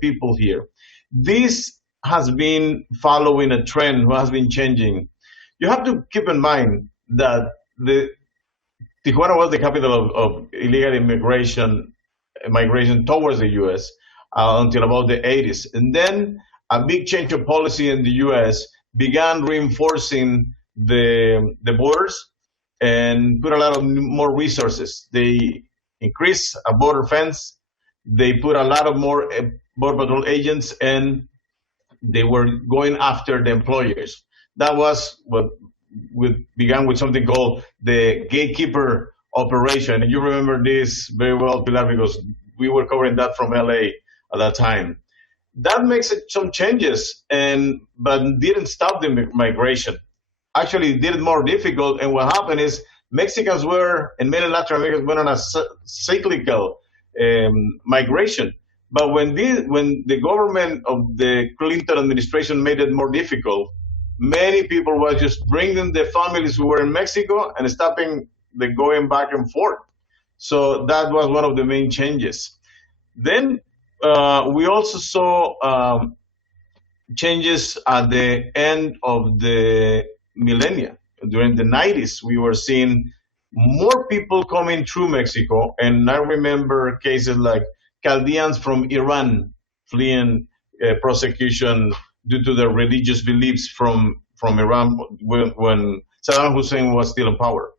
people here. This has been following a trend who has been changing. You have to keep in mind that the Tijuana was the capital of illegal migration towards the U.S. Until about the 80s. And then a big change of policy in the U.S. began reinforcing the borders and put a lot of more resources. They increased a border fence. They put a lot of more border patrol agents, and they were going after the employers. That was what we began with something called the gatekeeper operation. And you remember this very well, Pilar, because we were covering that from LA at that time. That makes it some changes, but didn't stop the migration. Actually, it did it more difficult. And what happened is Mexicans were, and many Latin Americans went on a cyclical migration. But when the government of the Clinton administration made it more difficult, many people were just bringing the families who were in Mexico and stopping the going back and forth. So that was one of the main changes. Then we also saw changes at the end of the millennia. During the 90s, we were seeing more people coming through Mexico. And I remember cases like Chaldeans from Iran fleeing prosecution due to their religious beliefs from Iran when Saddam Hussein was still in power.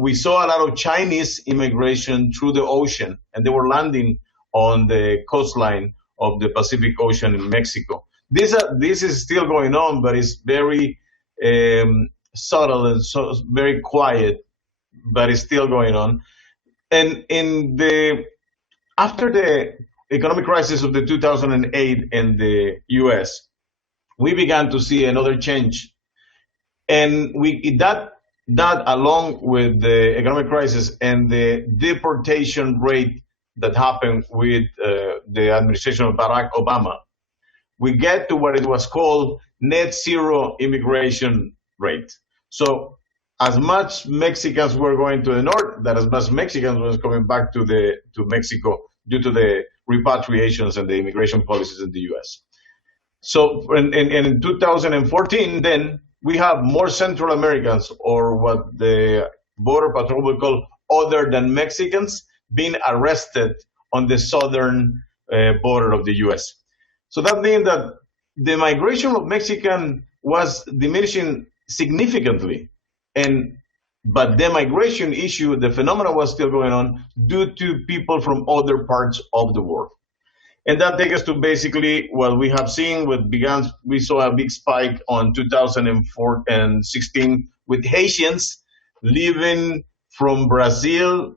We saw a lot of Chinese immigration through the ocean, and they were landing on the coastline of the Pacific Ocean in Mexico. This is still going on, but it's very subtle and so very quiet, but it's still going on. And after the economic crisis of the 2008 in the U.S., we began to see another change, and that along with the economic crisis and the deportation rate that happened with the administration of Barack Obama, we get to what it was called net zero immigration rate. So as much Mexicans were going to the north, that as much Mexicans was coming back to Mexico due to the repatriations and the immigration policies in the U.S. So in 2014, then we have more Central Americans, or what the Border Patrol will call other than Mexicans, being arrested on the southern border of the U.S. So that means that the migration of Mexican was diminishing significantly, but the migration issue, the phenomenon was still going on due to people from other parts of the world. And that takes us to basically what we have seen. We saw a big spike on 2004 and 16 with Haitians leaving from Brazil,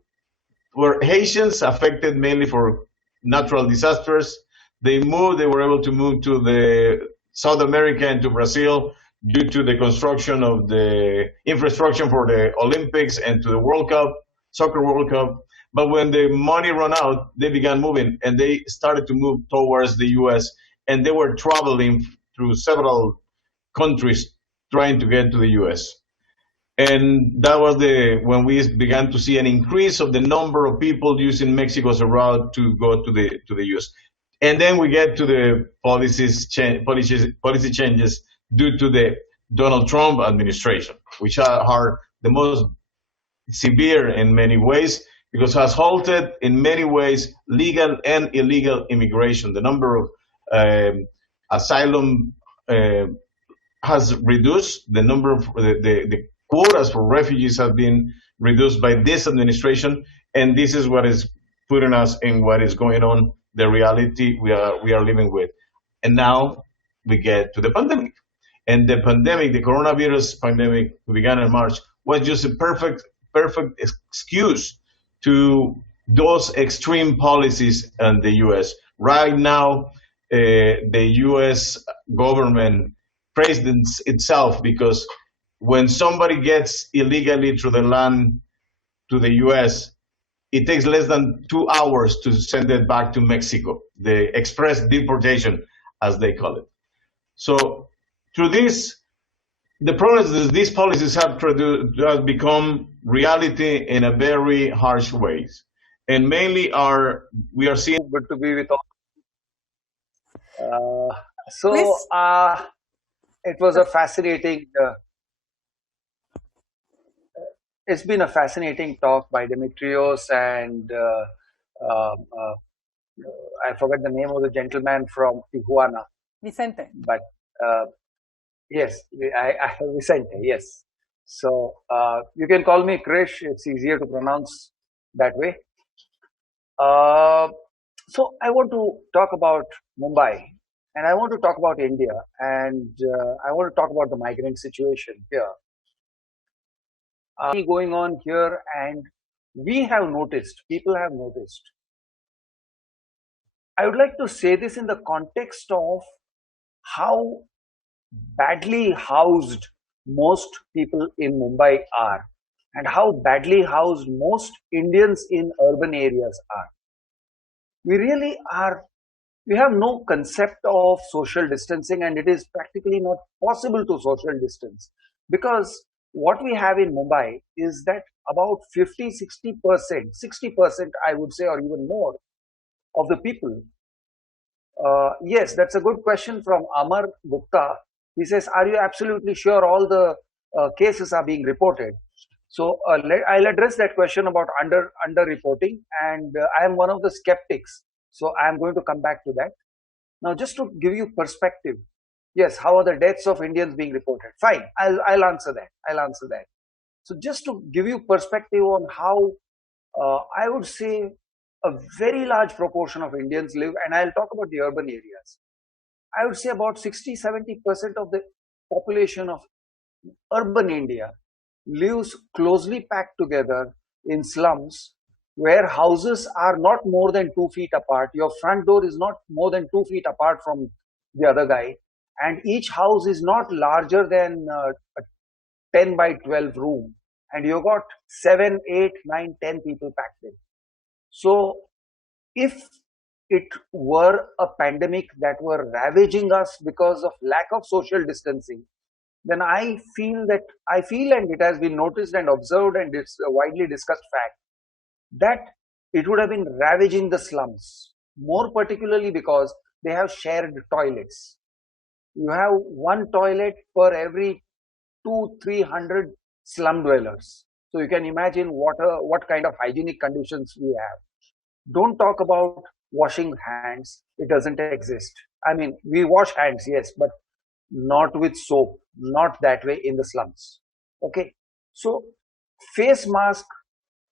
where Haitians affected mainly for natural disasters. They were able to move to the South America and to Brazil due to the construction of the infrastructure for the Olympics and to the World Cup, Soccer World Cup. But when the money ran out, they began moving, and they started to move towards the U.S., and they were traveling through several countries trying to get to the U.S. And that was when we began to see an increase of the number of people using Mexico as a route to go to the U.S. And then we get to the policy changes due to the Donald Trump administration, which are the most severe in many ways, because it has halted in many ways legal and illegal immigration. The number of asylum has reduced. The number of the quotas for refugees have been reduced by this administration, and this is what is putting us in what is going on, the reality we are living with. And now we get to the pandemic. And the pandemic, the coronavirus pandemic, who began in March, was just a perfect excuse to those extreme policies in the U.S. Right now, the U.S. government praised itself because when somebody gets illegally through the land to the U.S., it takes less than 2 hours to send it back to Mexico, the express deportation, as they call it. So through this, the problem is that these policies have become reality in a very harsh ways. And mainly we are seeing. Good to be with all. Uh, so Please. it was a fascinating. It's been a fascinating talk by Demetrios and I forget the name of the gentleman from Tijuana, Vicente. but uh, yes, I Vicente. Yes. So you can call me Krish. It's easier to pronounce that way. Uh, so I want to talk about Mumbai, and I want to talk about India, and I want to talk about the migrant situation here. Going on here, and we have noticed, people have noticed. I would like to say this in the context of how badly housed most people in Mumbai are, and how badly housed most Indians in urban areas are. We really are, we have no concept of social distancing, and it is practically not possible to social distance because what we have in Mumbai is that about 50, 60%, 60%, I would say, or even more of the people. Yes, that's a good question from Amar Gupta. He says, are you absolutely sure all the cases are being reported? So I'll address that question about under reporting, and I am one of the skeptics. So I am going to come back to that. Now, just to give you perspective, yes, how are the deaths of Indians being reported? Fine, I'll answer that. I'll answer that. So just to give you perspective on how I would say a very large proportion of Indians live, and I'll talk about the urban areas. I would say about 60, 70% of the population of urban India lives closely packed together in slums where houses are not more than 2 feet apart. Your front door is not more than 2 feet apart from the other guy. And each house is not larger than a 10 by 12 room. And you got 7, 8, 9, 10 people packed in. So if it were a pandemic that were ravaging us because of lack of social distancing, then I feel, and it has been noticed and observed, and it's a widely discussed fact that it would have been ravaging the slums, more particularly because they have shared toilets. You have one toilet per every 200-300 slum dwellers. So you can imagine what kind of hygienic conditions we have. Don't talk about washing hands. It doesn't exist. I mean, we wash hands, yes, but not with soap, not that way in the slums. Okay. So face mask,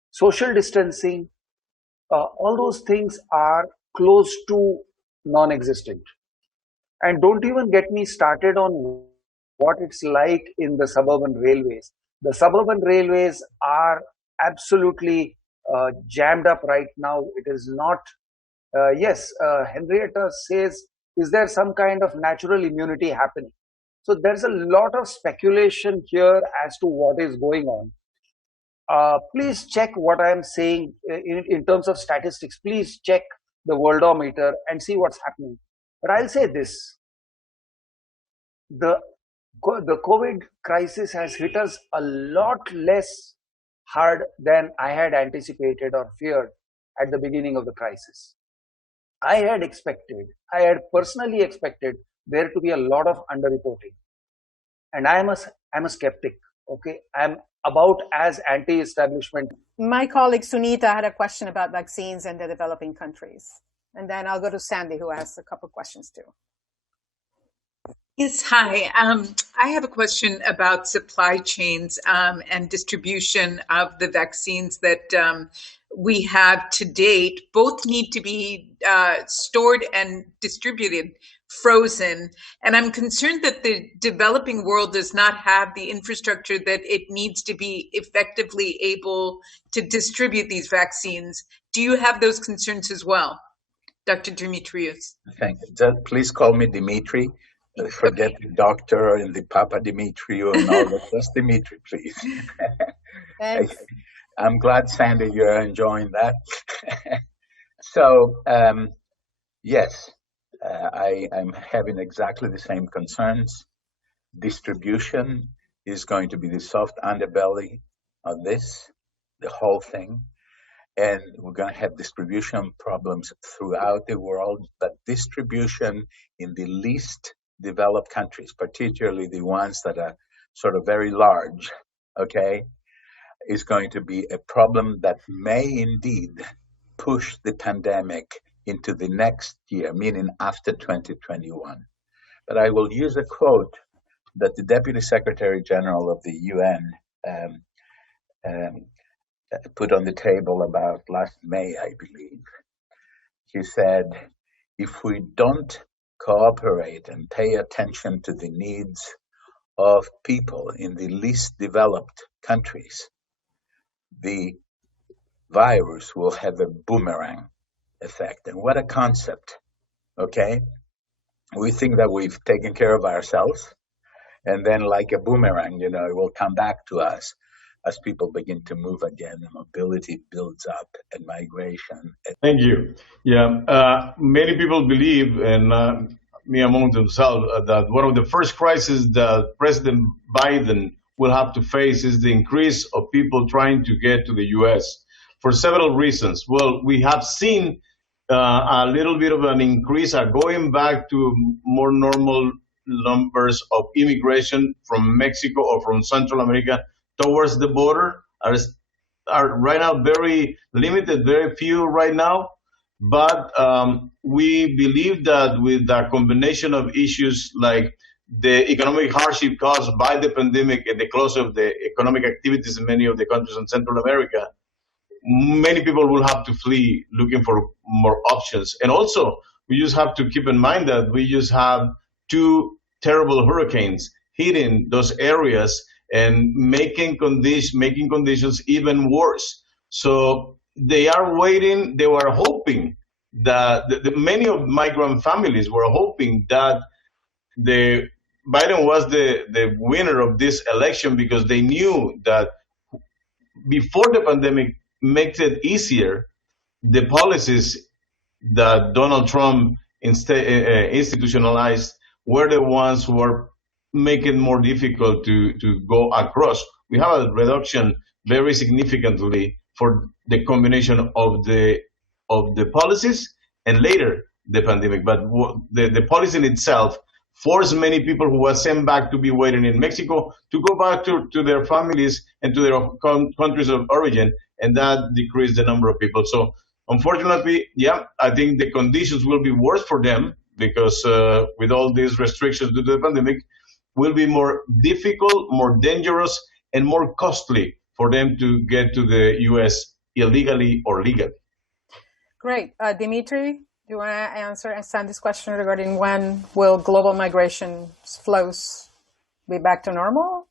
social distancing, all those things are close to non-existent. And don't even get me started on what it's like in the suburban railways. The suburban railways are absolutely jammed up right now. It is not. Yes, Henrietta says, is there some kind of natural immunity happening? So there's a lot of speculation here as to what is going on. Please check what I'm saying in terms of statistics. Please check the worldometer and see what's happening. But I'll say this: the the COVID crisis has hit us a lot less hard than I had anticipated or feared at the beginning of the crisis. I had personally expected there to be a lot of underreporting, and I'm a skeptic. Okay, I'm about as anti-establishment. My colleague Sunita had a question about vaccines in the developing countries. And then I'll go to Sandy, who has a couple questions too. Yes, hi. I have a question about supply chains and distribution of the vaccines that we have to date. Both need to be stored and distributed frozen. And I'm concerned that the developing world does not have the infrastructure that it needs to be effectively able to distribute these vaccines. Do you have those concerns as well, Dr. Demetrios? Thank you. Please call me Dimitri. Forget the doctor and the Papademetriou and all that. Just Dimitri, please. Thanks. I'm glad, Sandy, you're enjoying that. So, yes, I'm having exactly the same concerns. Distribution is going to be the soft underbelly of this, the whole thing. and we're going to have distribution problems throughout the world, but distribution in the least developed countries, particularly the ones that are sort of very large, okay, is going to be a problem that may indeed push the pandemic into the next year, meaning after 2021. But I will use a quote that the Deputy Secretary General of the UN put on the table about last May, I believe. He said, if we don't cooperate and pay attention to the needs of people in the least developed countries, the virus will have a boomerang effect. And what a concept, okay? We think that we've taken care of ourselves, and then like a boomerang, it will come back to us as people begin to move again, and mobility builds up, and migration. Thank you. Yeah, many people believe, and me among themselves, that one of the first crises that President Biden will have to face is the increase of people trying to get to the U.S. for several reasons. Well, we have seen a little bit of an increase, going back to more normal numbers of immigration from Mexico or from Central America towards the border are right now very limited, very few right now. But we believe that with a combination of issues like the economic hardship caused by the pandemic and the close of the economic activities in many of the countries in Central America, many people will have to flee looking for more options. And also, we just have to keep in mind that we just have two terrible hurricanes hitting those areas and making conditions even worse. So they are waiting. They were hoping that many of migrant families were hoping that Biden was the winner of this election, because they knew that before the pandemic makes it easier, the policies that Donald Trump institutionalized were the ones who were making it more difficult to go across. We have a reduction very significantly for the combination of the policies and later the pandemic. But the policy in itself forced many people who were sent back to be waiting in Mexico to go back to their families and to their countries of origin, and that decreased the number of people. So unfortunately, yeah, I think the conditions will be worse for them, because with all these restrictions due to the pandemic, will be more difficult, more dangerous, and more costly for them to get to the U.S. illegally or legally. Great. Dimitri, do you want to answer Sandy's question regarding when will global migration flows be back to normal?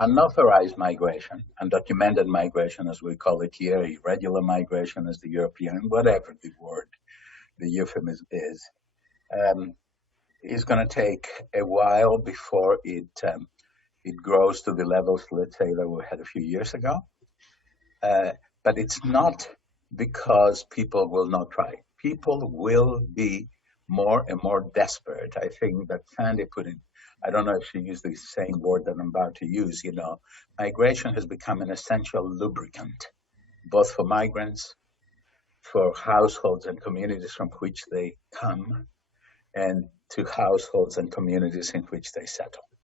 Unauthorized migration, undocumented migration, as we call it here, irregular migration as the European, whatever the word, the euphemism is going to take a while before it grows to the levels, let's say, that we had a few years ago. But it's not because people will not try. People will be more and more desperate. I think that Sandy put in, I don't know if she used the same word that I'm about to use, migration has become an essential lubricant, both for migrants, for households and communities from which they come, and to households and communities in which they settle.